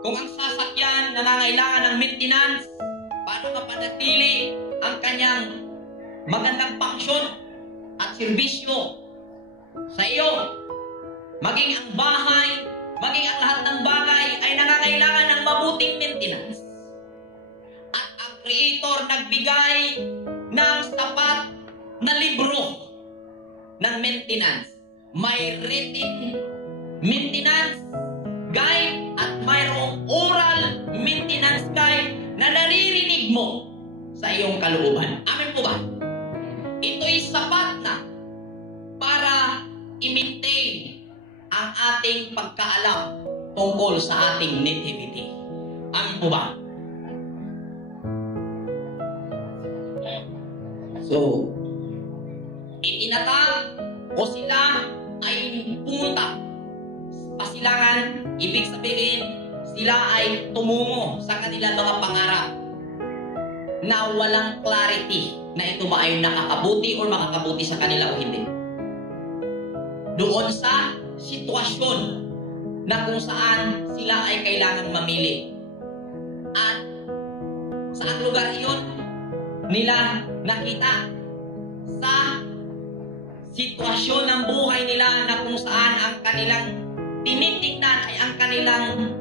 Kung ang sasakyan nangangailangan ng maintenance, paano mapanatili ang kanyang magandang function at serbisyo sa iyo? Maging ang bahay, maging ang lahat ng bagay ay nangangailangan ng mabuting maintenance. At ang Creator nagbigay ng sapat na libro ng maintenance. May written maintenance guide at mayroong oral maintenance guide na naririnig mo sa iyong kalooban. Amen po ba? Ito'y sapat na para i-maintain ang ating pagkaalam tungkol sa ating nativity. Amen po ba? So, itinatag o sila ay pumunta pasilangan, ibig sabihin, sila ay tumungo sa kanilang mga pangarap na walang clarity na ito ba ay nakakabuti o makakabuti sa kanila o hindi. Doon sa sitwasyon na kung saan sila ay kailangang mamili. At saan lugar iyon nila nakita? Sa sitwasyon ng buhay nila na kung saan ang kanilang tinitingnan ay ang kanilang